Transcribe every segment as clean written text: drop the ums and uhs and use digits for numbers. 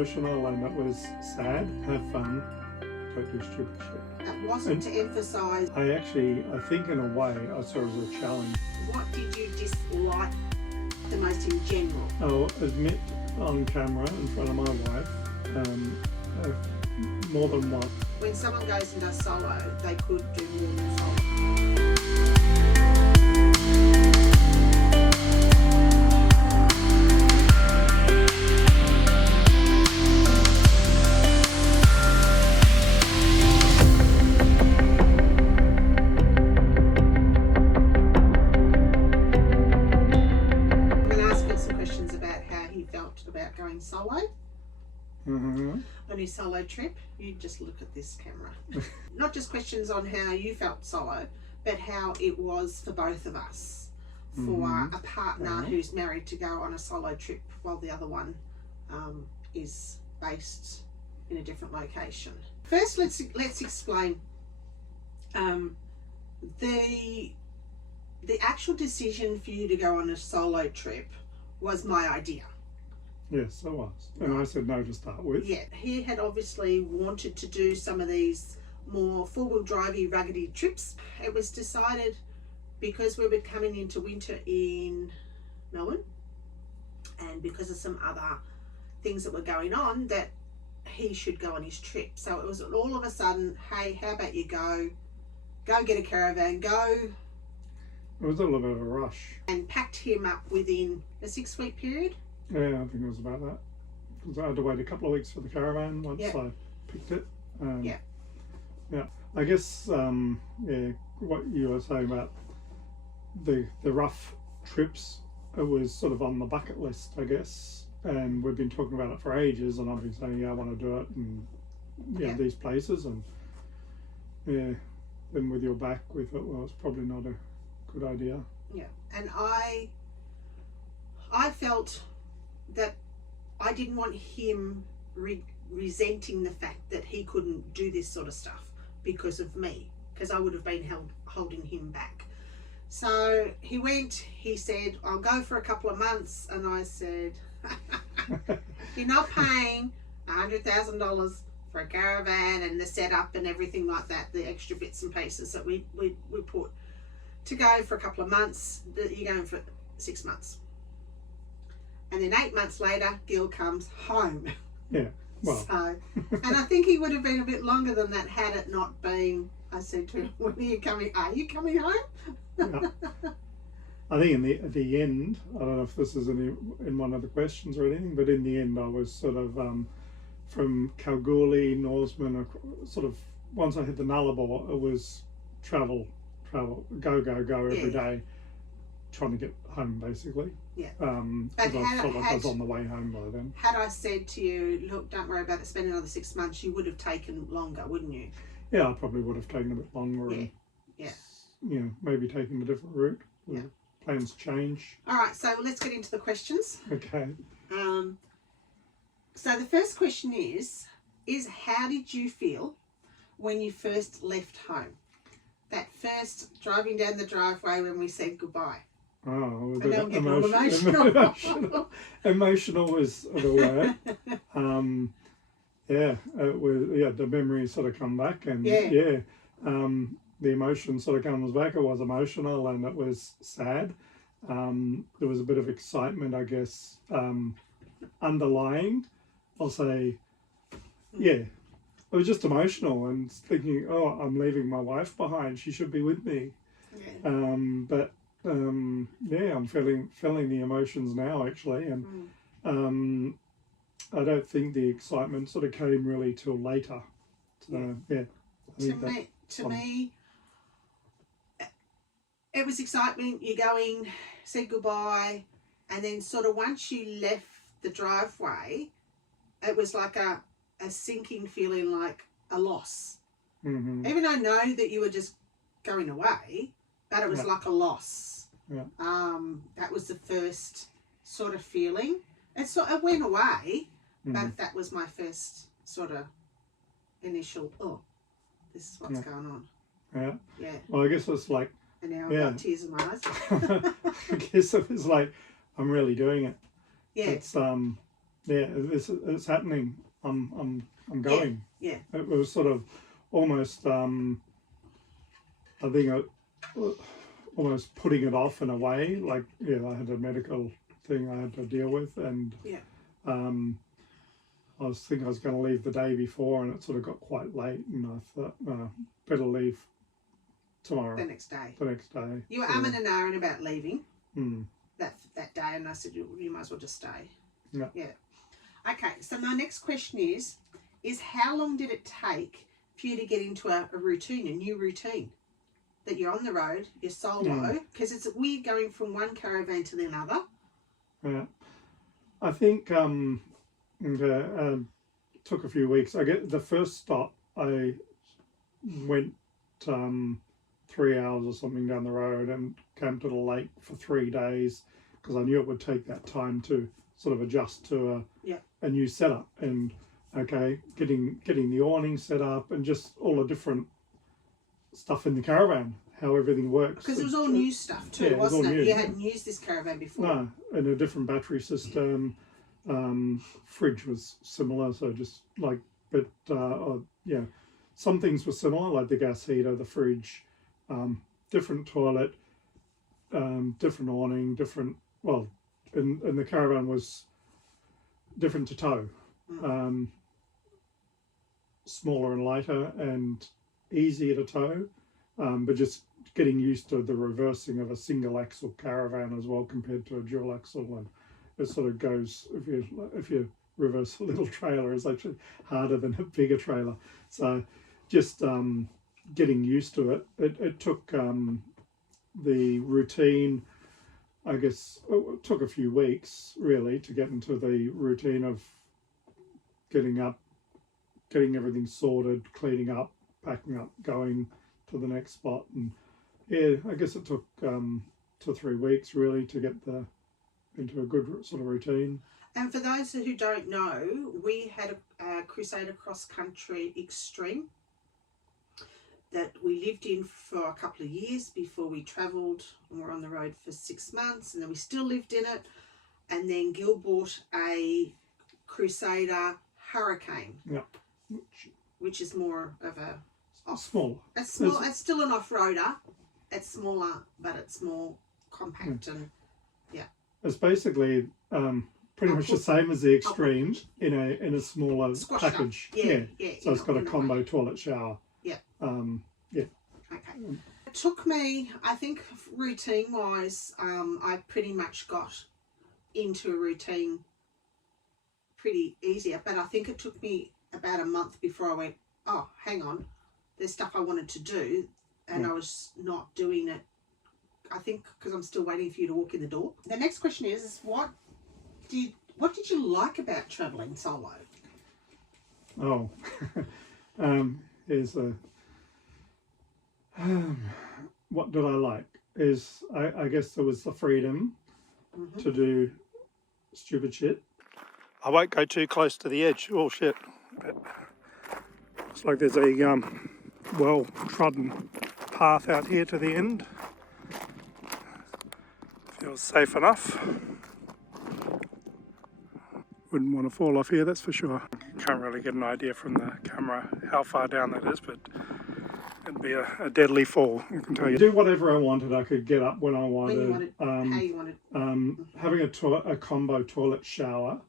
emotional and it was sad. Have fun, don't do stupid shit. That wasn't to emphasise. I think in a way I saw it as a challenge. What did you dislike the most in general? I'll admit on camera in front of my wife, more than one. When someone goes and does solo, they could do more than solo. About going solo on his solo trip. You just look at this camera. Not just questions on how you felt solo, but how it was for both of us, for a partner who's married to go on a solo trip while the other one is based in a different location. First, let's explain the actual decision for you to go on a solo trip was my idea. Yes, it was. And I said no to start with. Yeah, he had obviously wanted to do some of these more four-wheel drivey, ruggedy trips. It was decided because we were coming into winter in Melbourne and because of some other things that were going on that he should go on his trip. So it was all of a sudden, hey, how about you go get a caravan, go. It was a little bit of a rush. And packed him up within a 6-week period. Yeah, I think it was about that. Because I had to wait a couple of weeks for the caravan once I picked it. Yeah. I guess, what you were saying about the rough trips, it was sort of on the bucket list, I guess. And we've been talking about it for ages, and I've been saying, I want to do it, and these places. And then with your back, we thought, well, it's probably not a good idea. Yeah, and I felt that I didn't want him resenting the fact that he couldn't do this sort of stuff because of me, because I would have been holding him back. So he went, he said, I'll go for a couple of months, and I said, you're not paying $100,000 for a caravan and the setup and everything like that, the extra bits and pieces that we put to go for a couple of months. You're going for 6 months. And then 8 months later, Gil comes home. Yeah, well. So, and I think he would have been a bit longer than that had it not been, I said to him, when are you coming home? Yeah. I think at the end, I don't know if this is in one of the questions or anything, but in the end I was sort of from Kalgoorlie, Norseman, sort of, once I hit the Nullarbor, it was travel, go every day, trying to get home basically. Yeah. Because I felt like I was on the way home by then. Had I said to you, look, don't worry about it, spend another 6 months, you would have taken longer, wouldn't you? Yeah, I probably would have taken a bit longer. Yeah. And, maybe taken a different route. Yeah. Plans change. All right, so let's get into the questions. Okay. So the first question is how did you feel when you first left home? That first driving down the driveway when we said goodbye. Oh, I know I'm getting all emotional. Emotional was the word. It was, the memories sort of come back, and the emotion sort of comes back. It was emotional and it was sad. There was a bit of excitement, I guess, underlying. I'll say, it was just emotional and thinking, I'm leaving my wife behind. She should be with me. Yeah. I'm feeling the emotions now actually, and I don't think the excitement sort of came really till later. So, To me, it was excitement. You're going, said goodbye, and then sort of once you left the driveway, it was like a sinking feeling, like a loss. Mm-hmm. Even though I know that you were just going away, but it was like a loss. Yeah. That was the first sort of feeling. It went away, but that was my first sort of initial, this is what's going on. Yeah. Yeah. Well, I guess it's like... And now I've got tears in my eyes. I guess it was like, I'm really doing it. Yeah. It's, yeah, it's happening. I'm going. Yeah. It was sort of almost I think almost putting it off in a way. Like, yeah, I had a medical thing I had to deal with, and I was thinking I was going to leave the day before, and it sort of got quite late, and I thought, better leave tomorrow. The next day. The next day. You were so, umming and ahhing about leaving mm, that day, and I said you might as well just stay. Yeah. Yeah. Okay, so my next question is how long did it take for you to get into a routine, a new routine? That you're on the road, you're solo, because it's weird going from one caravan to another. Yeah. I think took a few weeks. I get the first stop, I went 3 hours or something down the road and camped at a lake for 3 days because I knew it would take that time to sort of adjust to a new setup, and getting the awning set up and just all the different stuff in the caravan, how everything works. Because it was all new stuff too, wasn't it? You hadn't used this caravan before. No, and a different battery system. Fridge was similar, so just like, but some things were similar, like the gas heater, the fridge, different toilet, different awning, different, well, and the caravan was different to tow. Smaller and lighter and easier to tow, but just getting used to the reversing of a single axle caravan as well compared to a dual axle, and it sort of goes, if you reverse a little trailer, is actually harder than a bigger trailer. So just getting used to it. It took the routine, I guess, it took a few weeks really to get into the routine of getting up, getting everything sorted, cleaning up, packing up, going to the next spot. And yeah, I guess it took 2 or 3 weeks really to get into a good sort of routine. And for those who don't know, we had a Crusader Cross Country Extreme that we lived in for a couple of years before we travelled and were on the road for 6 months, and then we still lived in it. And then Gil bought a Crusader Hurricane, which is more of a smaller. It's small. It's still an off-roader. It's smaller, but it's more compact and it's basically pretty much the same as the Extreme in a smaller package. Yeah. So it's got a combo toilet shower. Yeah. Okay. It took me, I think, routine-wise, I pretty much got into a routine pretty easier. But I think it took me about a month before I went, oh, hang on, there's stuff I wanted to do, and I was not doing it. I think because I'm still waiting for you to walk in the door. The next question is what did you like about travelling solo? Oh, here's a what did I like? Is I guess there was the freedom to do stupid shit. I won't go too close to the edge. Oh shit! Looks like there's a well-trodden path out here to the end. Feels safe enough. Wouldn't want to fall off here, that's for sure. Can't really get an idea from the camera how far down that is, but it'd be a deadly fall, I can tell you. Do whatever I wanted. I could get up when I wanted. How you wanted. Having a combo toilet shower,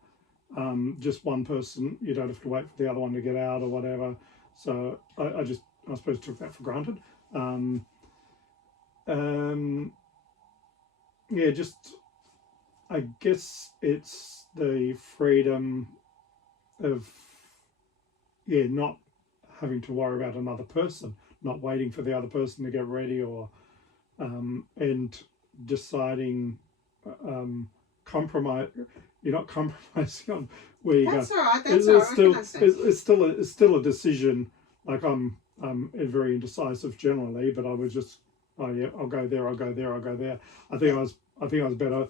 just one person, you don't have to wait for the other one to get out or whatever. So I suppose took that for granted. I guess it's the freedom of not having to worry about another person, not waiting for the other person to get ready, or and deciding compromise. You're not compromising on where you go. That's all right. That's all right. It's still a decision. Like I'm very indecisive generally, but I was just, I'll go there, I'll go there, I'll go there. I think I was better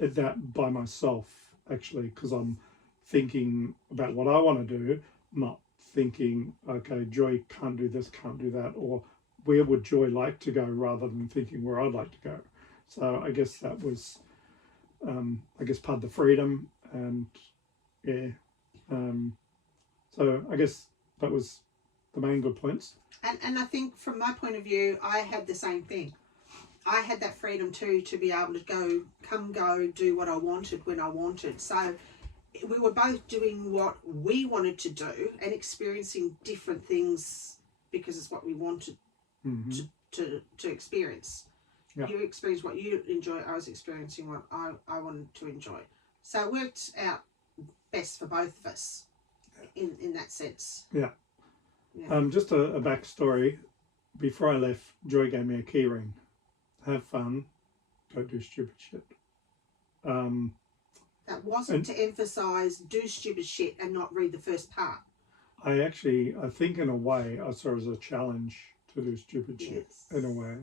at that by myself actually, because I'm thinking about what I want to do, not thinking, okay, Joy can't do this, can't do that, or where would Joy like to go, rather than thinking where I'd like to go. So I guess that was, part of the freedom, and yeah. So I guess that was the main good points. And I think from my point of view, I had the same thing. I had that freedom too to be able to go do what I wanted when I wanted. So we were both doing what we wanted to do and experiencing different things because it's what we wanted to experience. Yeah. You experienced what you enjoy, I was experiencing what I wanted to enjoy. So it worked out best for both of us in that sense. Yeah. Yeah. Just a backstory. Before I left, Joy gave me a key ring. Have fun, don't do stupid shit. That wasn't to emphasise do stupid shit and not read the first part. I think in a way I saw it as a challenge to do stupid shit. In a way.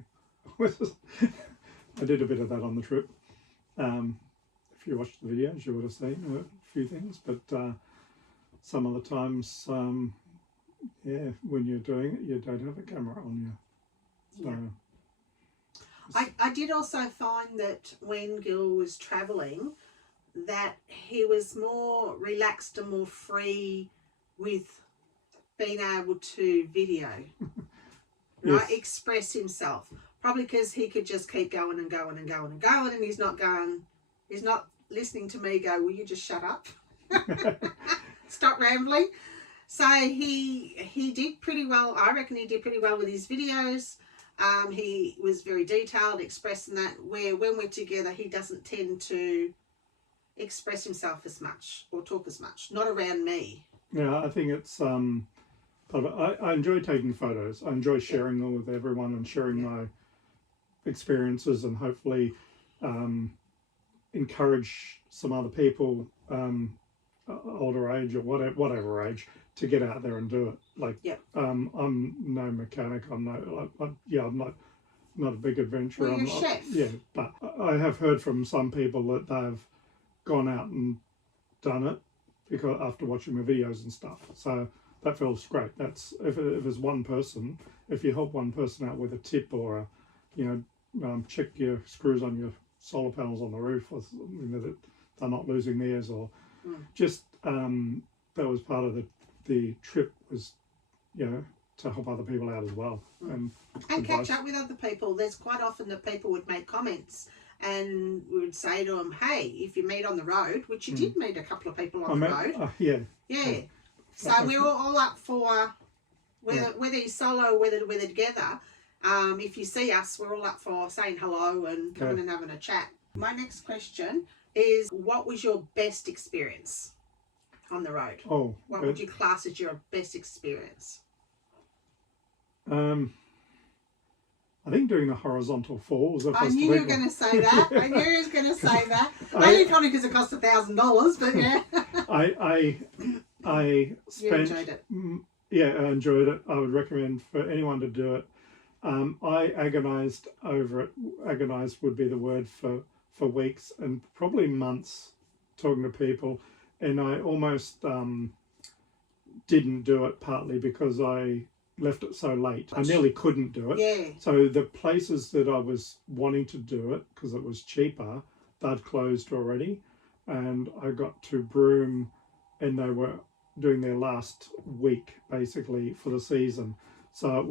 I did a bit of that on the trip. If you watched the videos, you would have seen a few things, but some of the times, when you're doing it, you don't have a camera on you. So, yeah. I did also find that when Gil was travelling, that he was more relaxed and more free with being able to video, right? Yes. Express himself. Probably because he could just keep going and going and going and going, and he's not listening to me go, will you just shut up? Stop rambling. So he did pretty well. I reckon he did pretty well with his videos. He was very detailed, expressing that, where when we're together, he doesn't tend to express himself as much or talk as much. Not around me. Yeah, I think it's I enjoy taking photos. I enjoy sharing them with everyone and sharing my experiences, and hopefully encourage some other people, older age or whatever age, to get out there and do it. Like, I'm no mechanic. I'm not a big adventurer. Well, you're a chef. Yeah, but I have heard from some people that they've gone out and done it because after watching my videos and stuff. So that feels great. That's if it's one person, if you help one person out with a tip or check your screws on your solar panels on the roof, or something that they're not losing theirs, or just that was part of the trip, was to help other people out as well, and catch up with other people. There's quite often that people would make comments, and we would say to them, hey, if you meet on the road, which you did meet a couple of people on the road. Yeah. So we're all up for, whether you're solo or whether together, if you see us, we're all up for saying hello and coming and having a chat. My next question is, what was your best experience on the road? What would you class as your best experience? I think doing the horizontal fall was the first. I knew you were going to say that. I knew you was going to say that. Only probably because it cost $1,000, but yeah. I spent. You enjoyed it. Yeah, I enjoyed it. I would recommend for anyone to do it. I agonised over it. Agonised would be the word for weeks and probably months, talking to people, and I almost didn't do it, partly because I left it so late. I nearly couldn't do it. Yeah. So the places that I was wanting to do it, because it was cheaper, they'd closed already, and I got to Broome, and they were doing their last week basically for the season. So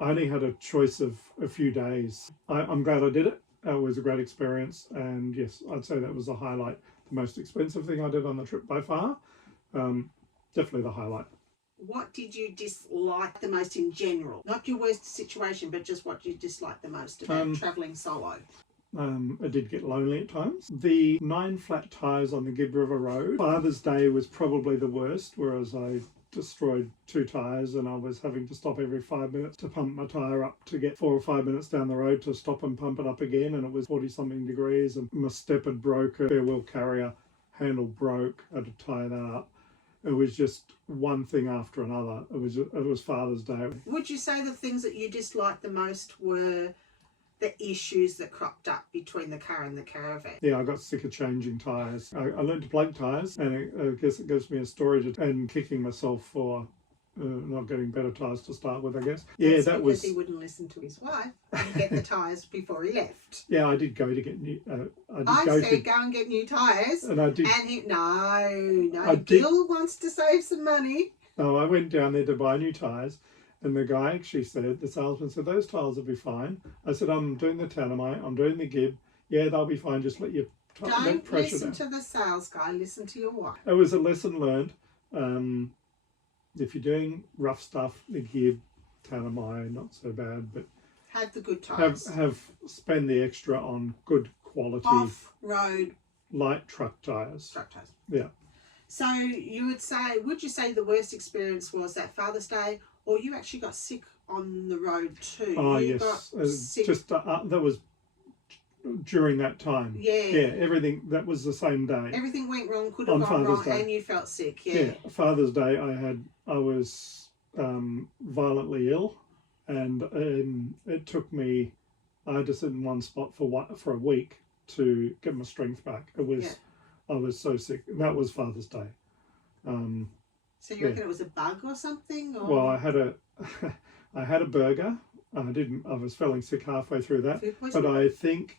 I only had a choice of a few days. I'm glad I did it. It was a great experience, and yes, I'd say that was the highlight. The most expensive thing I did on the trip by far. Definitely the highlight. What did you dislike the most in general? Not your worst situation, but just what you disliked the most about travelling solo. I did get lonely at times. The 9 flat tyres on the Gibb River Road. Father's Day was probably the worst, whereas I destroyed 2 tyres and I was having to stop every 5 minutes to pump my tyre up to get 4 or 5 minutes down the road to stop and pump it up again, and it was 40-something degrees, and my step had broken, spare wheel carrier handle broke, I had to tie that up. It was just one thing after another. It was Father's Day. Would you say the things that you disliked the most were the issues that cropped up between the car and the caravan? Yeah, I got sick of changing tyres. I learned to plug tyres, and I guess it gives me a story and kicking myself for not getting better tyres to start with, I guess. Yeah, That's that because was. he wouldn't listen to his wife and get the tyres before he left. Yeah, I did go to get new. I said go and get new tyres, and I did. And Gil wants to save some money. No, I went down there to buy new tyres, and the guy actually said, the salesman said, those tyres will be fine. I said, I'm doing the Tanamite, I'm doing the Gib. Yeah, they'll be fine. Just let your Don't pressure listen down. to the sales guy. Listen to your wife. It was a lesson learned. If you're doing rough stuff, the Gib, Tanamite, not so bad, but have the good tyres. Have spend the extra on good quality off-road light truck tyres. Yeah. So would you say the worst experience was that Father's Day, or you actually got sick on the road too? Oh, you yes. got sick. Just that was during that time. Yeah. Yeah, everything, that was the same day. Everything went wrong, could have gone wrong, and you felt sick. Yeah. Father's Day, I was violently ill, and it took me, I had to sit in one spot for a week to get my strength back. I was so sick. That was Father's Day. So you reckon it was a bug or something? Or? Well, I had a burger. I was feeling sick halfway through that, but I think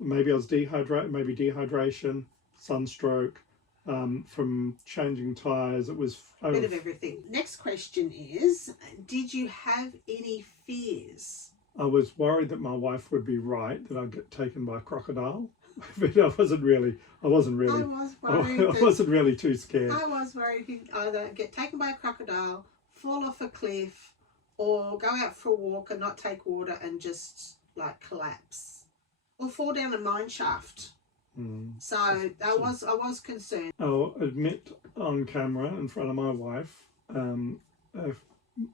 maybe I was dehydrated, maybe dehydration, sunstroke, from changing tyres. It was a bit of everything. Next question is, did you have any fears? I was worried that my wife would be right, that I'd get taken by a crocodile. But I wasn't really. I wasn't really too scared. I was worried he'd either get taken by a crocodile, fall off a cliff, or go out for a walk and not take water and just like collapse, or fall down a mine shaft. So I was concerned. I'll admit on camera in front of my wife,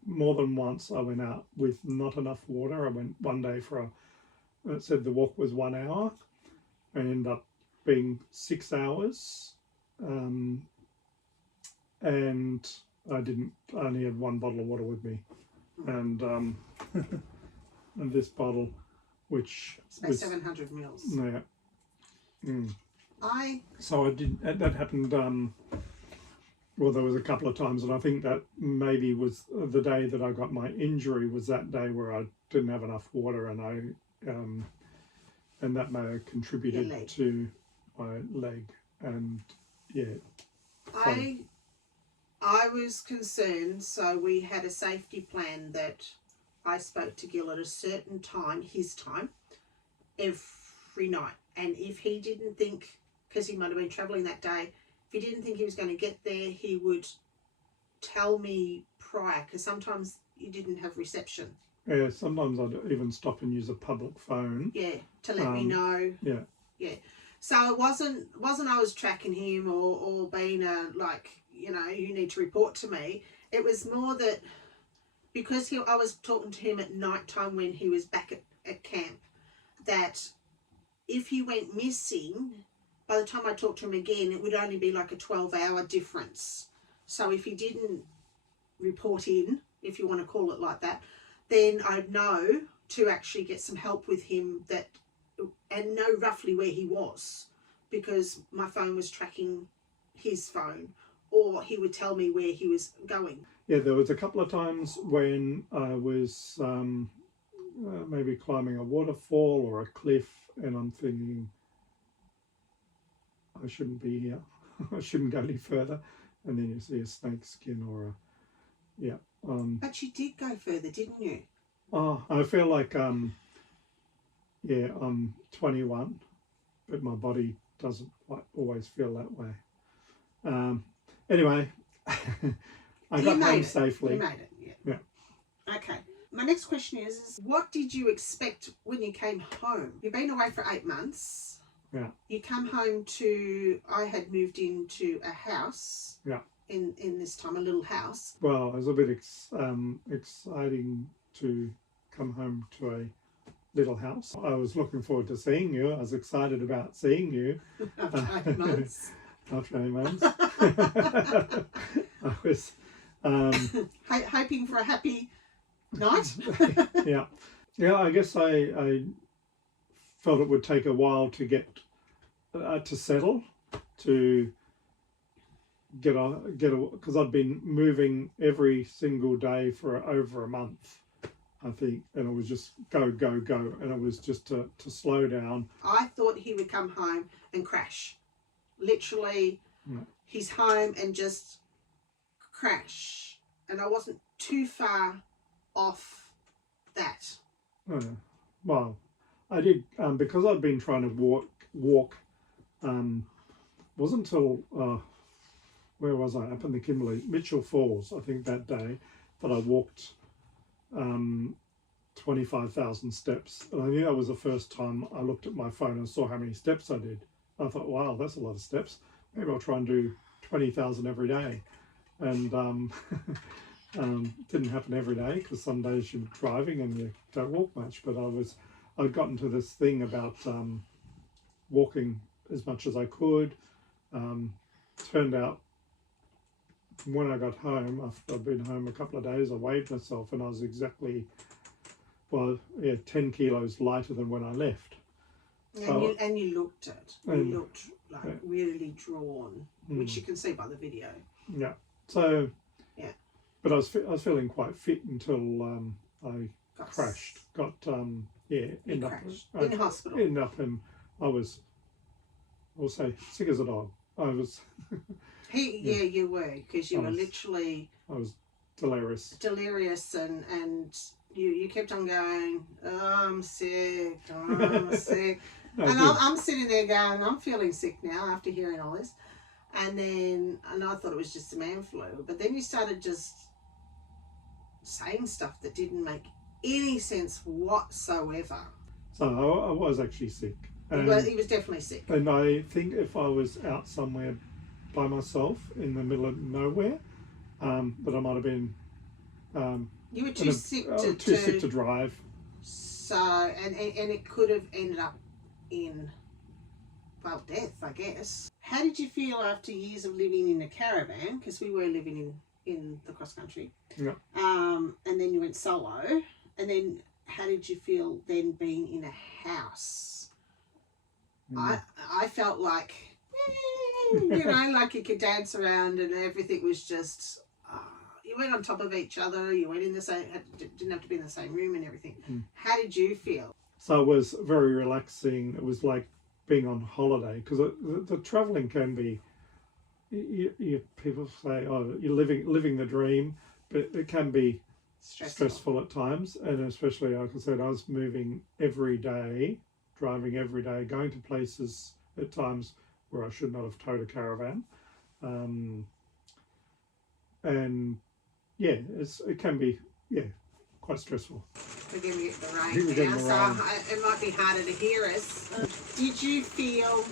more than once I went out with not enough water. I went one day it said the walk was 1 hour. I ended up being 6 hours, and I only had one bottle of water with me, and and this bottle, which was 700 mils. Yeah. So I didn't. That happened. Well, there was a couple of times, and I think that maybe was the day that I got my injury. Was that day where I didn't have enough water, and and that may have contributed to my leg. And yeah, I was concerned, so we had a safety plan that I spoke to Gil at a certain time, his time, every night. And if he didn't think, because he might have been travelling that day, if he didn't think he was going to get there, he would tell me prior, because sometimes you didn't have reception. Yeah, sometimes I'd even stop and use a public phone. Yeah, to let me know. Yeah. Yeah. So it wasn't I was tracking him or being you need to report to me. It was more that because I was talking to him at night time when he was back at camp, that if he went missing, by the time I talked to him again, it would only be like a 12-hour difference. So if he didn't report in, if you want to call it like that, then I'd know to actually get some help with him and know roughly where he was, because my phone was tracking his phone, or he would tell me where he was going. Yeah, there was a couple of times when I was maybe climbing a waterfall or a cliff, and I'm thinking, I shouldn't be here. I shouldn't go any further. And then you see a snake skin or a, yeah. But you did go further, didn't you? Oh, I feel like, I'm 21, but my body doesn't quite always feel that way. Anyway, I got home safely. You made it, yeah. Okay. My next question is what did you expect when you came home? You've been away for 8 months. Yeah. You come home I had moved into a house. Yeah. In this time, a little house. Well, it was a bit exciting to come home to a little house. I was looking forward to seeing you. I was excited about seeing you. After 8 months. After 8 months. I was hoping for a happy night. Yeah. I guess I felt it would take a while to get to settle, to because I'd been moving every single day for over a month, I think, and it was just go, go, go, and it was just to slow down. I thought he would come home and crash. Literally, he's home and just crash. And I wasn't too far off that. Well, I did, because I'd been trying to walk, wasn't until, where was I? Up in the Kimberley, Mitchell Falls, I think that day, that I walked 25,000 steps. And I knew that was the first time I looked at my phone and saw how many steps I did. I thought, wow, that's a lot of steps. Maybe I'll try and do 20,000 every day. And didn't happen every day, because some days you're driving and you don't walk much. But I'd gotten to this thing about walking as much as I could. Turned out when I got home, after I'd been home a couple of days, I weighed myself and I was exactly, 10 kilos lighter than when I left. And you looked it. You looked like really drawn, which you can see by the video. Yeah. So. Yeah. But I was feeling quite fit until I crashed. Ended up in hospital. Ended up in. I'll say sick as a dog. I was. You were, because you were literally. I was delirious. Delirious, and you kept on going, oh, I'm sick, I'm sick. And I'm sitting there going, I'm feeling sick now after hearing all this. And I thought it was just a man flu. But then you started just saying stuff that didn't make any sense whatsoever. So I was actually sick. He was definitely sick. And I think if I was out somewhere by myself in the middle of nowhere, that I might have been. You were too sick to drive. So and it could have ended up in, well, death, I guess. How did you feel after years of living in a caravan? Because we were living in the cross country. Yeah. And then you went solo. And then how did you feel then being in a house? I felt like, like you could dance around and everything was just, you went on top of each other, you went in the same, didn't have to be in the same room and everything. How did you feel? So it was very relaxing. It was like being on holiday, because the travelling can be, people say, oh, you're living the dream, but it can be stressful at times. And especially, like I said, I was moving every day, driving every day, going to places at times where I should not have towed a caravan. And yeah, it can be, quite stressful. We're going to get the rain now, so it might be harder to hear us. Did you feel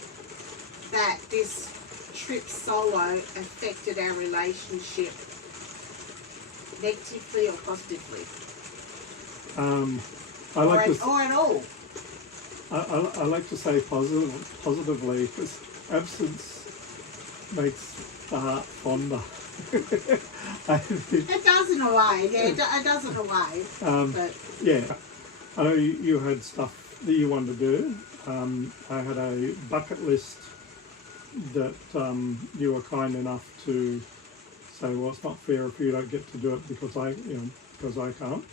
that this trip solo affected our relationship negatively or positively? Or at all? I like to say positively, because absence makes the heart fonder. It does in a way, it does in a way. But yeah, I know you had stuff that you wanted to do. I had a bucket list that you were kind enough to say, well, it's not fair if you don't get to do it because I can't.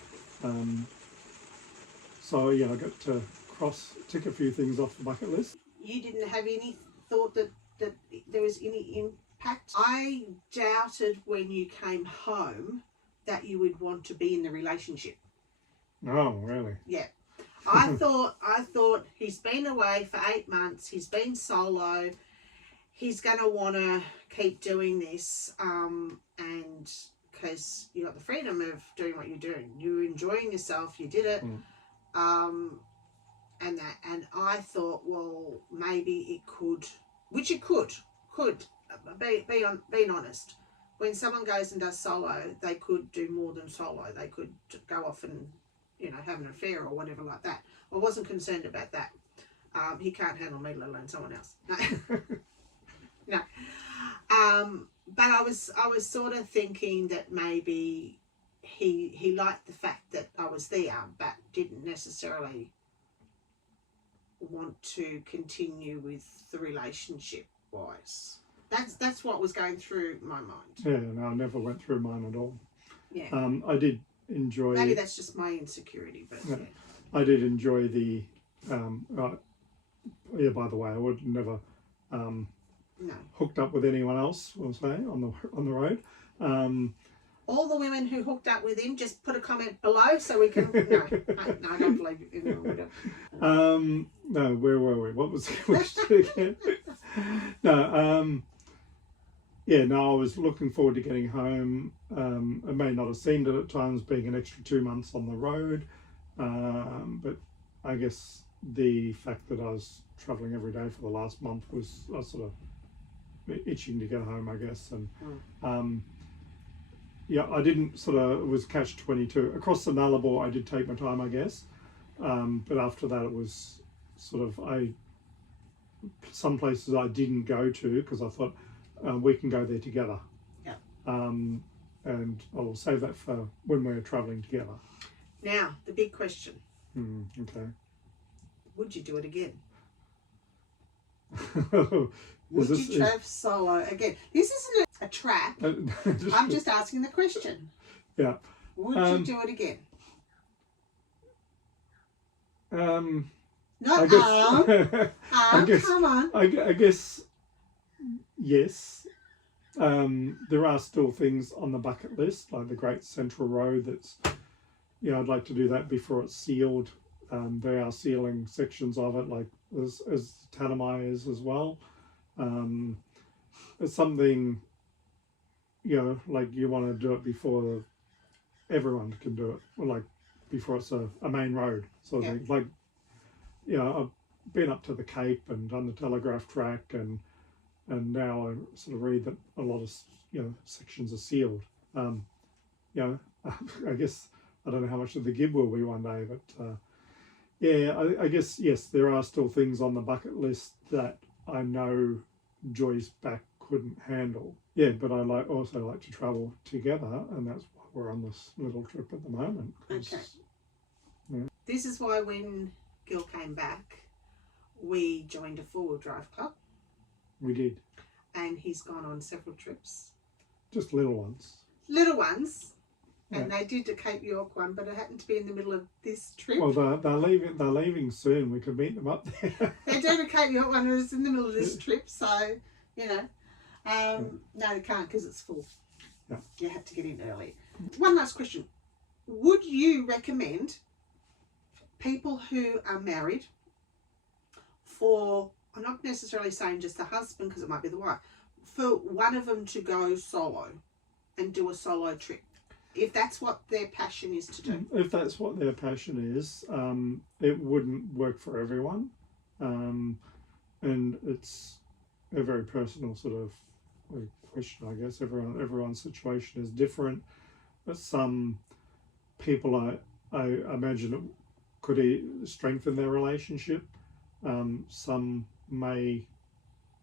So I got to tick a few things off the bucket list. You didn't have any thought that there was any impact? I doubted when you came home that you would want to be in the relationship. Oh, really? Yeah. I thought he's been away for 8 months, he's been solo, he's going to want to keep doing this, and because you got the freedom of doing what you're doing. You're enjoying yourself, you did it. And I thought, well, maybe it could, which it could, being honest. When someone goes and does solo, they could do more than solo. They could go off and, have an affair or whatever like that. I wasn't concerned about that. He can't handle me, let alone someone else. No. But I was sort of thinking that maybe he liked the fact that I was there, but didn't necessarily want to continue with the relationship wise. That's what was going through my mind. Yeah, no, I never went through mine at all. Yeah. I did enjoy. Maybe that's just my insecurity, but yeah. I did enjoy the. Yeah. By the way, I would never no. hooked up with anyone else. We'll say on the road. All the women who hooked up with him, just put a comment below so we can. No, I don't believe anyone would. No, where were we? What was the question again? No. Yeah, no, I was looking forward to getting home. It may not have seemed it at times being an extra 2 months on the road, but I guess the fact that I was travelling every day for the last month was sort of itching to get home, I guess. And yeah, I didn't sort of, it was catch-22. Across the Nullarbor, I did take my time, I guess. But after that, it was sort of, some places I didn't go to because I thought, we can go there together. Yeah. And I'll save that for when we're travelling together. Now, the big question. Okay. Would you do it again? Would you travel solo again? This isn't a trap. I'm just asking the question. Yeah. Would you do it again? I guess, I guess, come on. I guess, yes. There are still things on the bucket list, like the Great Central Road. That's, I'd like to do that before it's sealed. They are sealing sections of it, like as Tanami is as well. It's something, like you want to do it before everyone can do it, or like before it's a main road sort of thing. Like, I've been up to the Cape and done the telegraph track, and now I sort of read that a lot of sections are sealed. I guess I don't know how much of the Gib will be one day, but yeah, I guess yes, there are still things on the bucket list that I know Joy's back couldn't handle. Yeah, but I also like to travel together, and that's why we're on this little trip at the moment. Okay. Yeah. This is why when Gil came back, we joined a 4-wheel drive club. We did. And he's gone on several trips. Just little ones. Little ones. And they did the Cape York one, but it happened to be in the middle of this trip. Well, they're leaving soon. We could meet them up there. They're doing a Cape York one, and it's in the middle of this trip, so, no, they can't because it's full. Yeah. You have to get in early. One last question. Would you recommend people who are married for, I'm not necessarily saying just the husband because it might be the wife, for one of them to go solo and do a solo trip? If that's what their passion is to do. If that's what their passion is, it wouldn't work for everyone. And it's a very personal sort of question, I guess. Everyone's situation is different. But some people, I imagine it could strengthen their relationship. Some may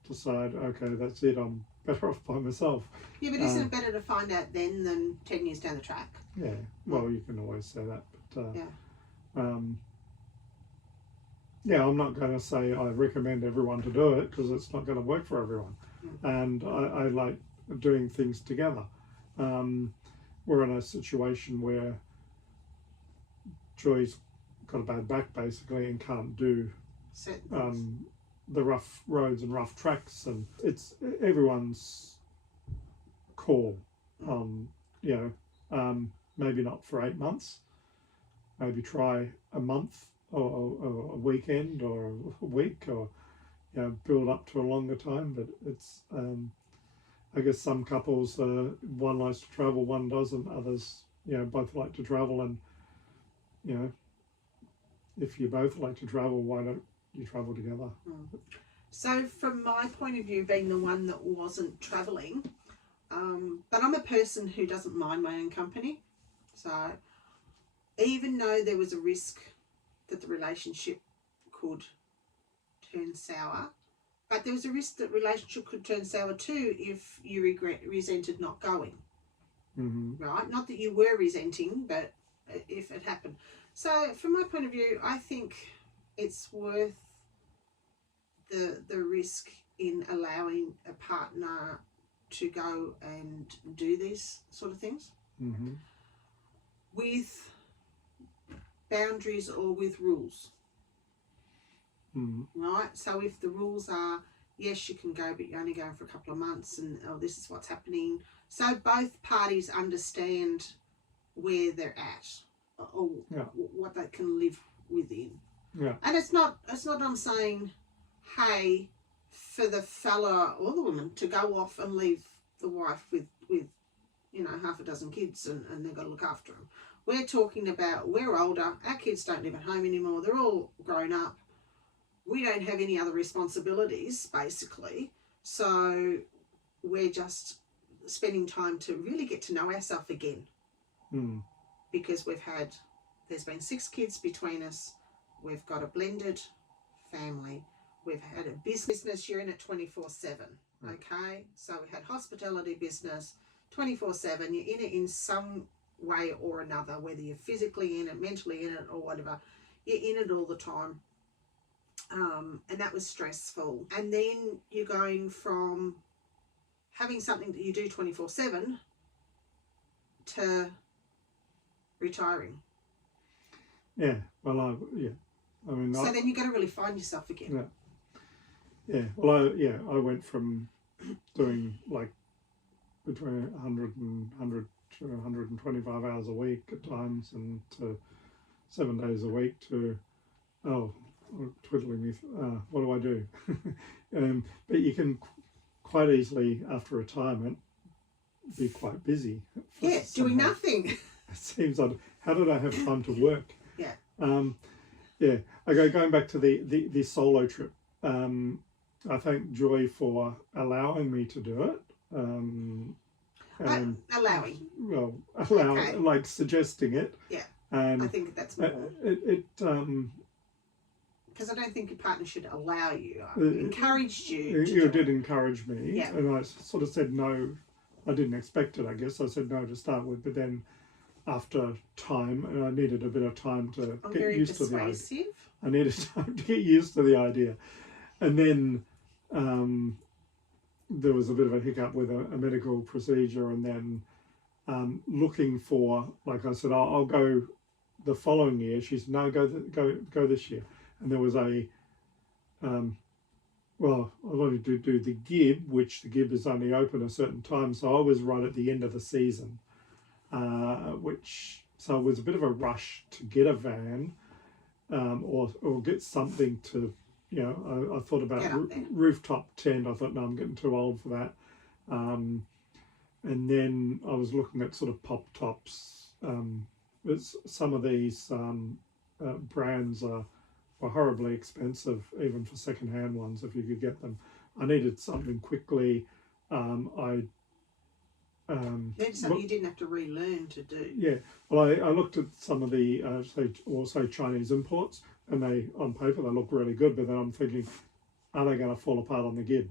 decide, okay, that's it, I'm better off by myself. Yeah, but isn't it better to find out then than 10 years down the track? Yeah, well, you can always say that, but I'm not going to say I recommend everyone to do it because it's not going to work for everyone. And I like doing things together. We're in a situation where Joy's got a bad back basically and can't do the rough roads and rough tracks, and it's everyone's call. Maybe not for 8 months, maybe try a month or a weekend or a week, or build up to a longer time. But it's I guess some couples, one likes to travel, one doesn't. Others both like to travel, and if you both like to travel, why don't you travel together? So from my point of view, being the one that wasn't travelling, but I'm a person who doesn't mind my own company. So even though there was a risk that the relationship could turn sour, but there was a risk that relationship could turn sour too if you resented not going. Right? Not that you were resenting, but if it happened. So from my point of view, I think it's worth the risk in allowing a partner to go and do these sort of things Mm-hmm. with boundaries or with rules. Mm. Right? So if the rules are, yes, you can go, but you're only going for a couple of months, and oh, this is what's happening. So both parties understand where they're at, or what they can live within. Yeah. And it's not I'm saying, hey, for the fella or the woman to go off and leave the wife with half a dozen kids and they've got to look after them. We're talking about, we're older, our kids don't live at home anymore, they're all grown up. We don't have any other responsibilities, basically. So we're just spending time to really get to know ourselves again. Mm. Because there's been 6 kids between us. We've got a blended family. We've had a business, you're in it 24/7. Okay? So we had hospitality business 24/7. You're in it in some way or another, whether you're physically in it, mentally in it, or whatever. You're in it all the time. And that was stressful. And then you're going from having something that you do 24/7 to retiring. Yeah. Well, I mean. So then you've got to really find yourself again. Yeah. Yeah. Well, I went from doing like between 100 to 125 hours a week at times, and to 7 days a week to twiddling me. What do I do? But you can quite easily, after retirement, be quite busy. Yeah, doing nothing. It seems odd. How did I have time to work? Yeah. Yeah. Okay, going back to the solo trip. I thank Joy for allowing me to do it. Allowing. Well, Okay. like suggesting it. Yeah. And I think that's more. Because I don't think your partner should allow you. I encouraged you. You did encourage me. Yeah. And I sort of said no. I didn't expect it, I guess. I said no to start with, but then after time, and I needed a bit of time to get used to the idea. I needed time to get used to the idea. And then there was a bit of a hiccup with a medical procedure, and then looking for, like I said, I'll go the following year. She said, no, go this year. And there was I wanted to do the GIB, which the GIB is only open a certain time, so I was right at the end of the season, so it was a bit of a rush to get a van, or get something to, I thought about rooftop tent. I thought, no, I'm getting too old for that. And then I was looking at sort of pop tops. Some of these brands are horribly expensive, even for second-hand ones, if you could get them. I needed something quickly. That's something you didn't have to relearn to do. Yeah. Well, I looked at some of the, say Chinese imports, and on paper they look really good, but then I'm thinking, are they going to fall apart on the GIB?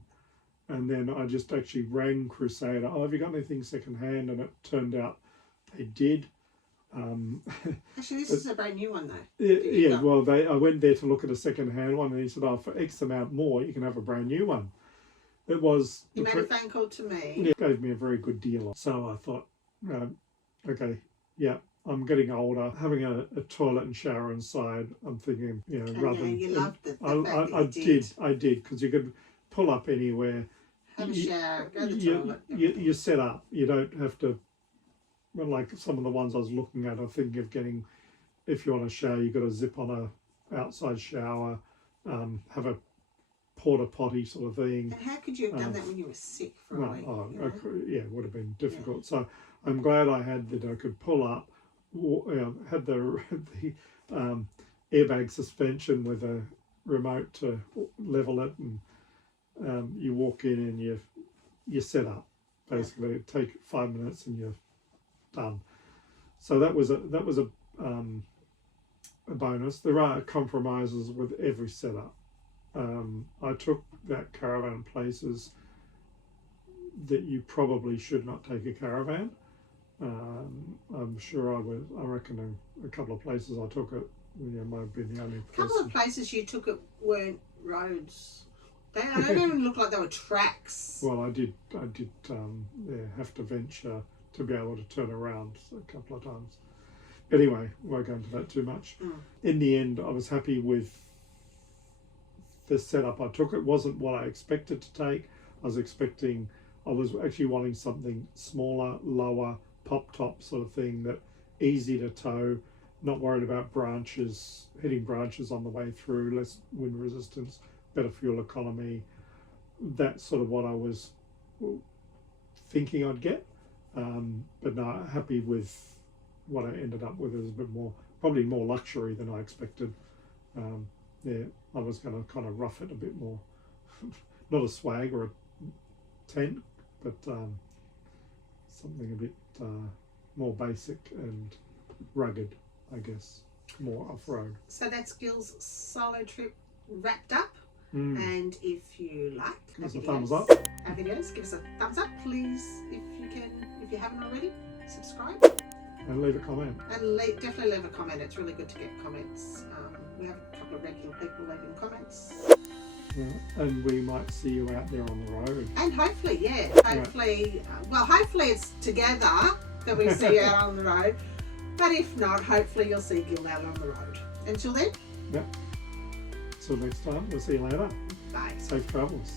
And then I just actually rang Crusader. Oh, have you got anything second-hand? And it turned out they did. Actually, this is a brand new one though. Yeah. Well, I went there to look at a second-hand one, and he said, "Oh, for X amount more, you can have a brand new one." It was. You made a phone call to me. Yeah, gave me a very good deal. So I thought, okay, yeah, I'm getting older. Having a toilet and shower inside, I'm thinking, rather than you loved the fact that I did, because you could pull up anywhere. Have a shower, go to the toilet. You set up. You don't have to. Well, like some of the ones I was looking at, I'm thinking of getting, if you want a shower, you've got to zip on a outside shower, have a porta potty sort of thing. And how could you have done that when you were sick for a week? It would have been difficult. Yeah. So I'm glad I had that I could pull up, had the airbag suspension with a remote to level it, and you walk in and you set up. Basically, it take 5 minutes and you're done. So that was a bonus. There are compromises with every setup. I took that caravan places that you probably should not take a caravan. I'm sure I reckon a couple of places I took it, might have been the only place. A couple of places you took it weren't roads. They don't even look like they were tracks. Well, I did have to venture to be able to turn around a couple of times. Anyway, I won't go into that too much. In the end, I was happy with the setup I took. It wasn't what I expected to take. I was actually wanting something smaller, lower, pop top sort of thing, that easy to tow, not worried about branches, hitting branches on the way through, less wind resistance, better fuel economy. That's sort of what I was thinking I'd get. But no, happy with what I ended up with. Is a bit more, probably more luxury than I expected. I was going to kind of rough it a bit more. Not a swag or a tent, but something a bit more basic and rugged, I guess, more off-road. So that's Gil's solo trip wrapped up. And if you like give us a thumbs up. Our videos, give us a thumbs up, please, if you haven't already. Subscribe and leave a comment. And definitely leave a comment. It's really good to get comments. We have a couple of regular people leaving comments. Yeah, and we might see you out there on the road. And hopefully, hopefully it's together that we see you out on the road. But if not, hopefully you'll see Gil out on the road. Until then. Till next time, we'll see you later. Bye. Safe travels.